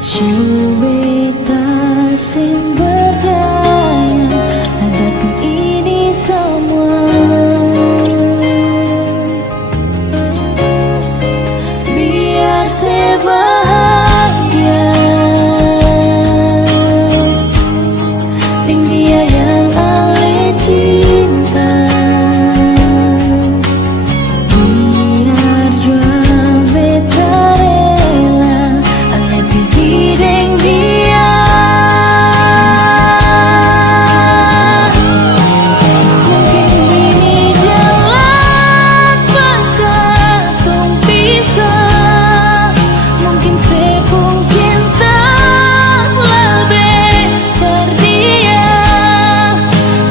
Cubita sing berdaya adakan ini semua. Biar sebahagia dengan dia yang Ale cinta. Biar jua beta rela Ale pergi dengan dia. Mungkin ini jalan bakal tong pisah. Mungkin sepung cinta lebih berdia.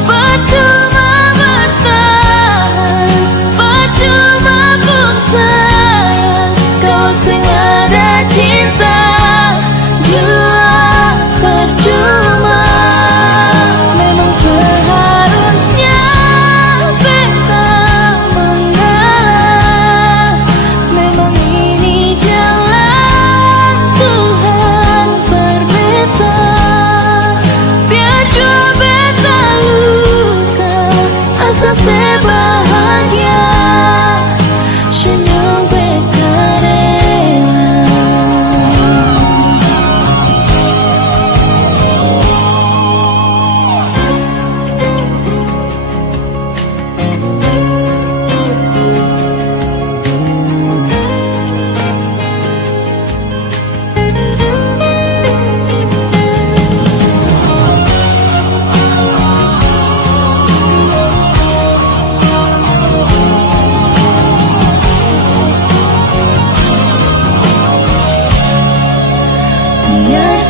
Percuma bertahan, percuma pun sayang. Kau sing ada cinta jua percuma. Memang seharusnya beta mengalah. Memang ini jalan Tuhan berbeta. Biar jua beta luka asal sebahagia. Senyum beta rela. Biar